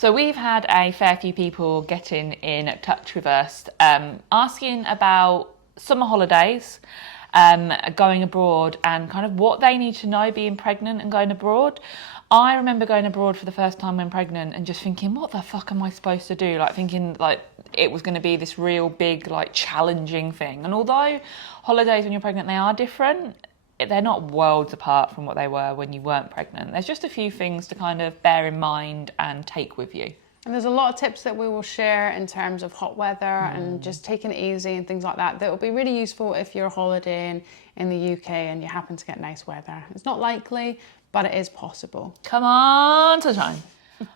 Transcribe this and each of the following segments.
So we've had a fair few people getting in touch with us, asking about summer holidays, going abroad, and kind of what they need to know being pregnant and going abroad. I remember going abroad for the first time when pregnant and just thinking, what the fuck am I supposed to do? Like thinking like it was going to be this real big, like challenging thing. And although holidays when you're pregnant, they are different, they're not worlds apart from what they were when you weren't pregnant. There's just a few things to kind of bear in mind and take with you. And there's a lot of tips that we will share in terms of hot weather and just taking it easy and things like that that will be really useful if you're holidaying in the UK and you happen to get nice weather. It's not likely, but it is possible. Come on, sunshine.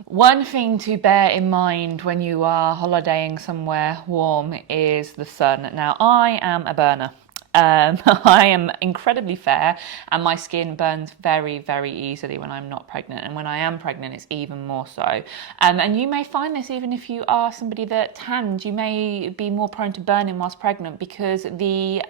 One thing to bear in mind when you are holidaying somewhere warm is the sun. Now, I am a burner. I am incredibly fair and my skin burns very, very easily when I'm not pregnant. And when I am pregnant, it's even more so. And you may find this even if you are somebody that tans, you may be more prone to burning whilst pregnant because the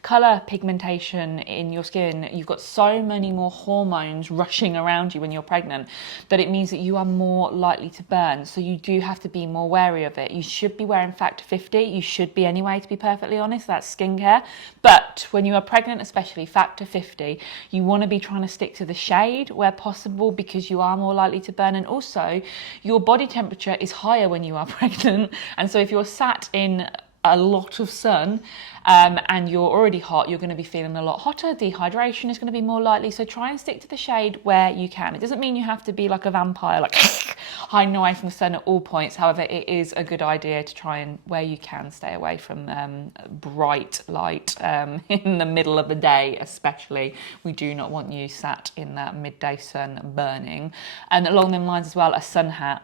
colour pigmentation in your skin, you've got so many more hormones rushing around you when you're pregnant that it means that you are more likely to burn. So you do have to be more wary of it. You should be wearing Factor 50. You should be anyway, to be perfectly honest. That's skincare. But when you are pregnant, especially Factor 50, you want to be trying to stick to the shade where possible because you are more likely to burn. And also, your body temperature is higher when you are pregnant. And so if you're sat in a lot of sun and you're already hot, you're going to be feeling a lot hotter. Dehydration is going to be more likely. So try and stick to the shade where you can. It doesn't mean you have to be like a vampire, like hiding away from the sun at all points. However, it is a good idea to try and, where you can, stay away from bright light in the middle of the day, especially. We do not want you sat in that midday sun burning. And along them lines as well, a sun hat.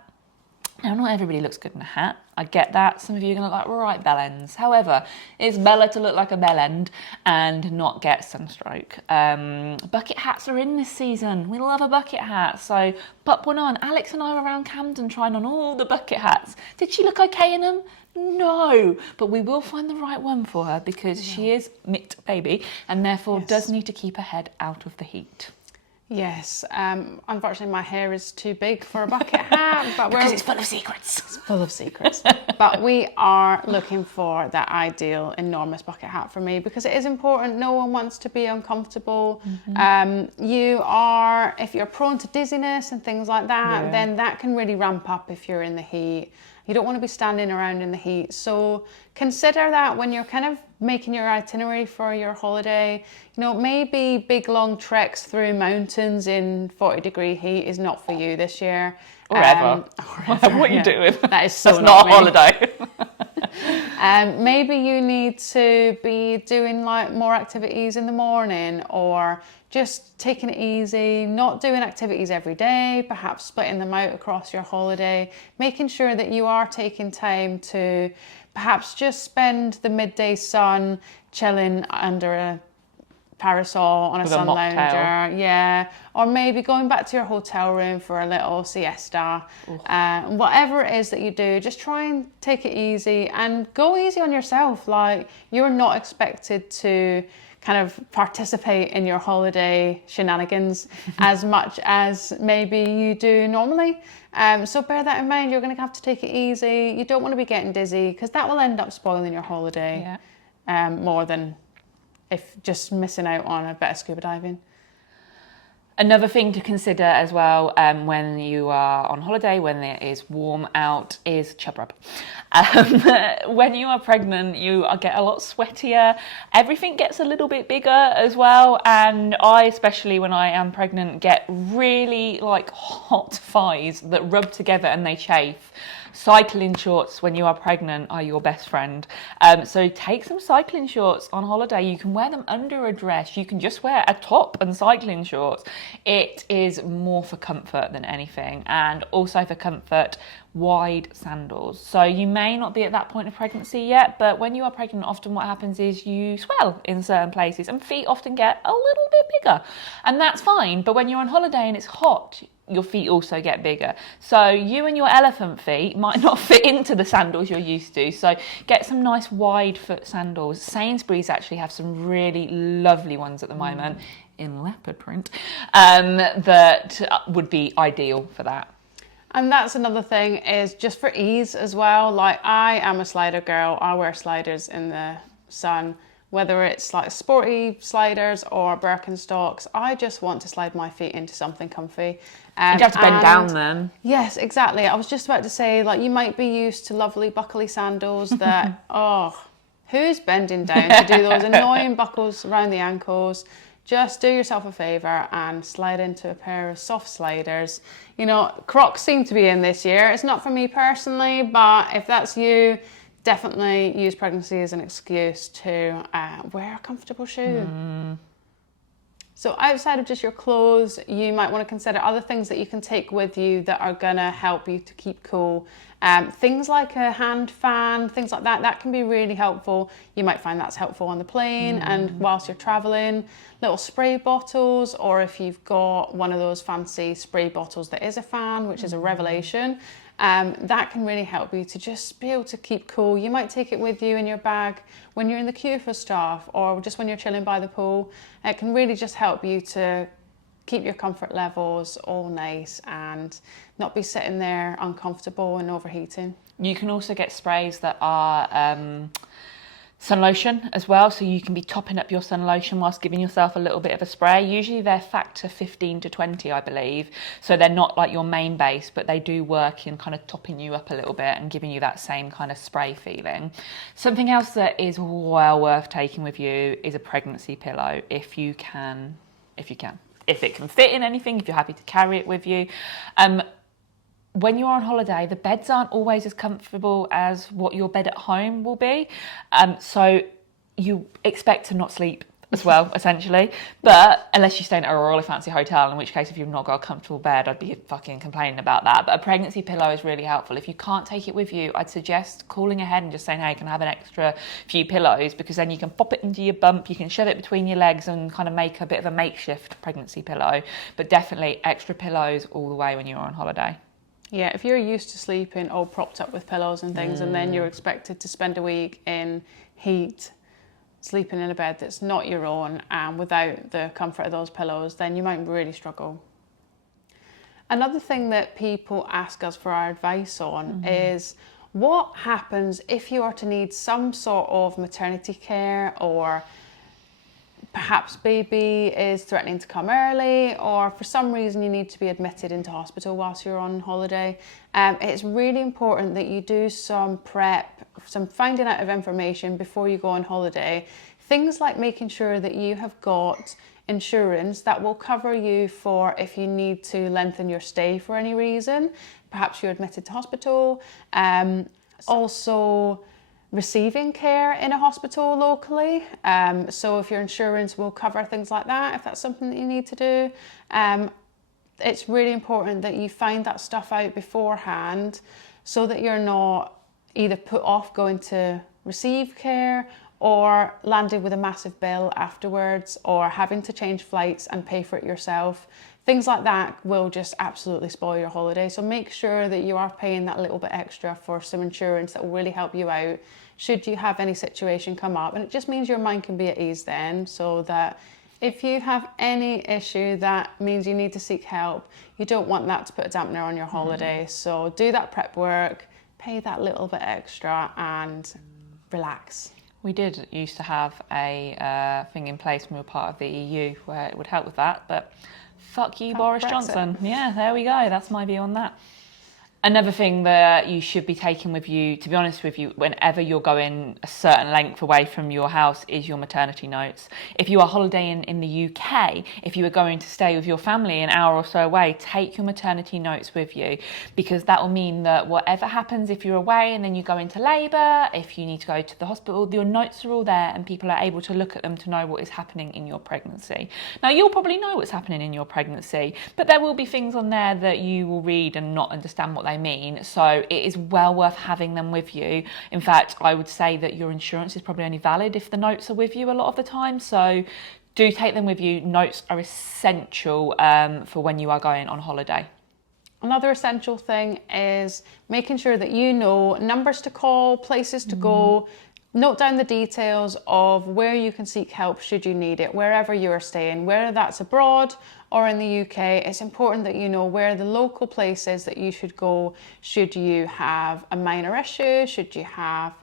Now, not everybody looks good in a hat. I get that. Some of you are going to look like right bellends. However, it's better to look like a bellend and not get sunstroke. Bucket hats are in this season. We love a bucket hat. So pop one on. Alex and I were around Camden trying on all the bucket hats. Did she look okay in them? No, but we will find the right one for her because she is mitt baby and therefore does need to keep her head out of the heat. Yes, unfortunately my hair is too big for a bucket hat. But because it's full of secrets. It's full of secrets. But we are looking for that ideal enormous bucket hat for me because it is important. No one wants to be uncomfortable. If you're prone to dizziness and things like that, then that can really ramp up if you're in the heat. You don't want to be standing around in the heat. So consider that when you're kind of making your itinerary for your holiday. You know, maybe big long treks through mountains in 40-degree heat is not for you this year. Or ever. What are you doing? That is so That's not a holiday. Maybe you need to be doing like more activities in the morning or just taking it easy, not doing activities every day, perhaps splitting them out across your holiday, making sure that you are taking time to perhaps just spend the midday sun chilling under a parasol on a sun lounger, or maybe going back to your hotel room for a little siesta. Whatever it is that you do, just try and take it easy and go easy on yourself. Like, you're not expected to kind of participate in your holiday shenanigans as much as maybe you do normally. So bear that in mind. You're going to have to take it easy. You don't want to be getting dizzy because that will end up spoiling your holiday more than if just missing out on a bit of scuba diving. Another thing to consider as well when you are on holiday, when it is warm out, is chub rub. When you are pregnant, you get a lot sweatier. Everything gets a little bit bigger as well. And I, especially when I am pregnant, get really like hot thighs that rub together and they chafe. Cycling shorts when you are pregnant are your best friend. So take some cycling shorts on holiday. You can wear them under a dress. You can just wear a top and cycling shorts. It is more for comfort than anything. And also for comfort, wide sandals. So you may not be at that point of pregnancy yet, but when you are pregnant, often what happens is you swell in certain places and feet often get a little bit bigger. And that's fine. But when you're on holiday and it's hot, your feet also get bigger. So you and your elephant feet might not fit into the sandals you're used to. So get some nice wide foot sandals. Sainsbury's actually have some really lovely ones at the moment in leopard print that would be ideal for that. And that's another thing, is just for ease as well. Like, I am a slider girl. I wear sliders in the sun, whether it's like sporty sliders or Birkenstocks. I just want to slide my feet into something comfy. You'd have to bend down then. Yes, exactly. I was just about to say, like, you might be used to lovely buckly sandals that, oh, who's bending down to do those annoying buckles around the ankles? Just do yourself a favour and slide into a pair of soft sliders. You know, Crocs seem to be in this year. It's not for me personally, but if that's you, definitely use pregnancy as an excuse to wear a comfortable shoe. So outside of just your clothes, you might want to consider other things that you can take with you that are going to help you to keep cool. Things like a hand fan, things like that, that can be really helpful. You might find that's helpful on the plane and whilst you're traveling. Little spray bottles, or if you've got one of those fancy spray bottles that is a fan, which is a revelation, that can really help you to just be able to keep cool. You might take it with you in your bag when you're in the queue for stuff, or just when you're chilling by the pool. It can really just help you to keep your comfort levels all nice and not be sitting there uncomfortable and overheating. You can also get sprays that are sun lotion as well, so you can be topping up your sun lotion whilst giving yourself a little bit of a spray. Usually they're factor 15 to 20, I believe, so they're not like your main base, but they do work in kind of topping you up a little bit and giving you that same kind of spray feeling. Something else that is well worth taking with you is a pregnancy pillow, if you can. If it can fit in anything, if you're happy to carry it with you. When you're on holiday, the beds aren't always as comfortable as what your bed at home will be. So you expect to not sleep as well, essentially. But unless you're staying at a really fancy hotel, in which case, if you've not got a comfortable bed, I'd be fucking complaining about that. But a pregnancy pillow is really helpful. If you can't take it with you, I'd suggest calling ahead and just saying, hey, can I have an extra few pillows? Because then you can pop it into your bump, you can shove it between your legs and kind of make a bit of a makeshift pregnancy pillow. But definitely extra pillows all the way when you're on holiday. Yeah, if you're used to sleeping all propped up with pillows and things, and then you're expected to spend a week in heat, sleeping in a bed that's not your own and without the comfort of those pillows, then you might really struggle. Another thing that people ask us for our advice on is, what happens if you are to need some sort of maternity care, or perhaps baby is threatening to come early, or for some reason you need to be admitted into hospital whilst you're on holiday. It's really important that you do some prep, some finding out of information before you go on holiday. Things like making sure that you have got insurance that will cover you for if you need to lengthen your stay for any reason. Perhaps you're admitted to hospital. Also, receiving care in a hospital locally. So if your insurance will cover things like that, if that's something that you need to do. It's really important that you find that stuff out beforehand so that you're not either put off going to receive care or landed with a massive bill afterwards, or having to change flights and pay for it yourself. Things like that will just absolutely spoil your holiday. So make sure that you are paying that little bit extra for some insurance that will really help you out should you have any situation come up. And it just means your mind can be at ease then, so that if you have any issue that means you need to seek help, you don't want that to put a dampener on your holiday. So do that prep work, pay that little bit extra and relax. We did used to have a thing in place when we were part of the EU where it would help with that, but fuck you, Boris Brexit. Johnson. Yeah, there we go. That's my view on that. Another thing that you should be taking with you, to be honest with you, whenever you're going a certain length away from your house, is your maternity notes. If you are holidaying in the UK, if you are going to stay with your family an hour or so away, take your maternity notes with you, because that will mean that whatever happens, if you're away and then you go into labour, if you need to go to the hospital, your notes are all there and people are able to look at them to know what is happening in your pregnancy. Now, you'll probably know what's happening in your pregnancy, but there will be things on there that you will read and not understand what they mean. So it is well worth having them with you. In fact, I would say that your insurance is probably only valid if the notes are with you a lot of the time. So do take them with you. Notes are essential for when you are going on holiday. Another essential thing is making sure that you know numbers to call, places to go. Note down the details of where you can seek help should you need it, wherever you are staying, whether that's abroad or in the UK, it's important that you know where the local places that you should go should you have a minor issue, should you have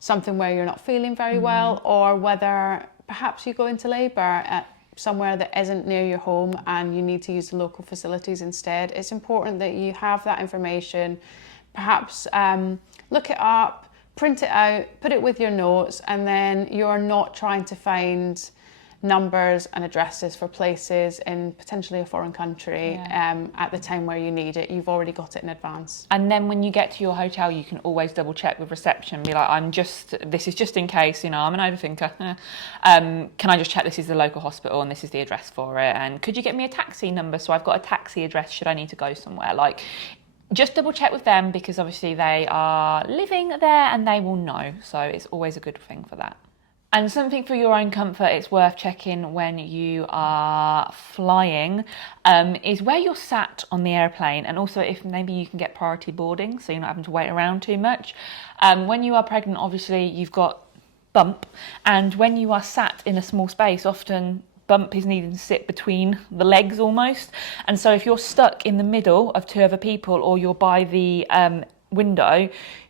something where you're not feeling very well, or whether perhaps you go into labour at somewhere that isn't near your home and you need to use the local facilities instead. It's important that you have that information, perhaps look it up, print it out, put it with your notes, and then you're not trying to find numbers and addresses for places in potentially a foreign country at the time where you need it. You've already got it in advance. And then when you get to your hotel, you can always double check with reception, be like, this is just in case, you know, I'm an overthinker. Can I just check this is the local hospital and this is the address for it? And could you get me a taxi number so I've got a taxi address should I need to go somewhere? Like, just double check with them, because obviously they are living there and they will know. So it's always a good thing for that. And something for your own comfort, it's worth checking when you are flying, is where you're sat on the airplane, and also if maybe you can get priority boarding so you're not having to wait around too much. When you are pregnant, obviously you've got bump, and when you are sat in a small space, often bump is needing to sit between the legs almost. And so if you're stuck in the middle of two other people, or you're by the window,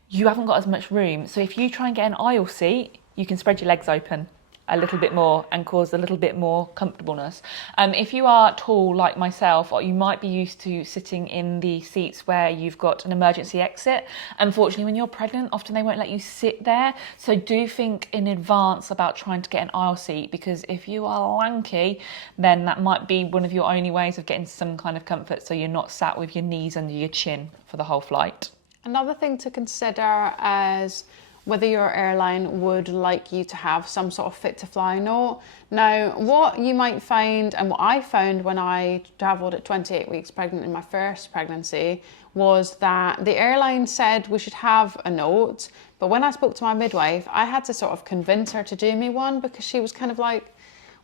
you haven't got as much room. So if you try and get an aisle seat, you can spread your legs open a little bit more and cause a little bit more comfortableness. If you are tall like myself, or you might be used to sitting in the seats where you've got an emergency exit, unfortunately when you're pregnant, often they won't let you sit there. So do think in advance about trying to get an aisle seat, because if you are lanky, then that might be one of your only ways of getting some kind of comfort, so you're not sat with your knees under your chin for the whole flight. Another thing to consider is whether your airline would like you to have some sort of fit to fly note. Now, what you might find, and what I found when I travelled at 28 weeks pregnant in my first pregnancy, was that the airline said we should have a note, but when I spoke to my midwife, I had to sort of convince her to do me one, because she was kind of like,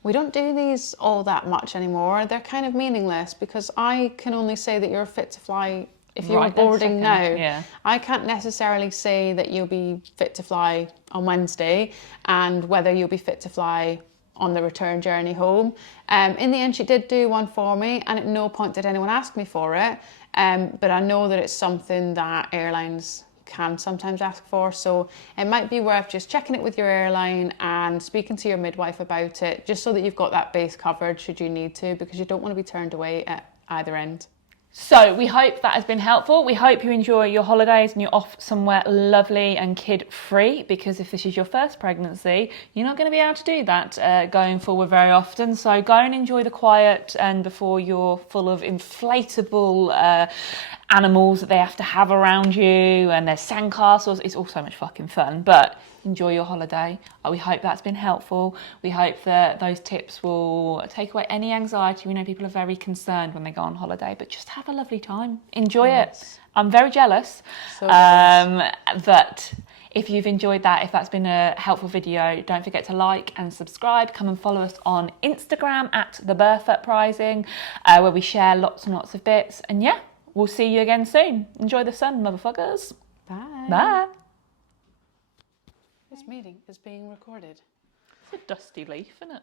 we don't do these all that much anymore. They're kind of meaningless, because I can only say that you're fit to fly if you were boarding now. Yeah. I can't necessarily say that you'll be fit to fly on Wednesday and whether you'll be fit to fly on the return journey home. In the end, she did do one for me, and at no point did anyone ask me for it. But I know that it's something that airlines can sometimes ask for. So it might be worth just checking it with your airline and speaking to your midwife about it, just so that you've got that base covered should you need to, because you don't want to be turned away at either end. So we hope that has been helpful. We hope you enjoy your holidays and you're off somewhere lovely and kid-free, because if this is your first pregnancy, you're not going to be able to do that going forward very often. So go and enjoy the quiet, and before you're full of inflatable animals that they have to have around you, and there's sandcastles. It's all so much fucking fun, but enjoy your holiday. We hope that's been helpful. We hope that those tips will take away any anxiety. We know people are very concerned when they go on holiday, but just have a lovely time. Enjoy it. I'm very jealous. So jealous. But if you've enjoyed that, if that's been a helpful video, don't forget to like and subscribe. Come and follow us on Instagram at The Birth Uprising, where we share lots and lots of bits. And yeah, we'll see you again soon. Enjoy the sun, motherfuckers. Bye. Bye. This meeting is being recorded. It's a dusty leaf, isn't it?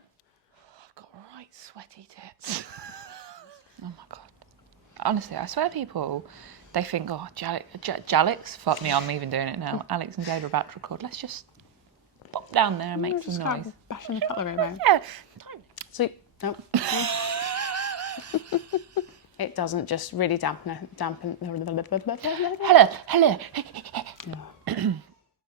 I've got right sweaty tits. Oh my God. Honestly, I swear people, they think, oh, Jalix, fuck me, I'm even doing it now. Alex and Dave are about to record. Let's just pop down there and make some noise. Bashing the cutlery around. Yeah. So, no. It doesn't just really dampen. Hello.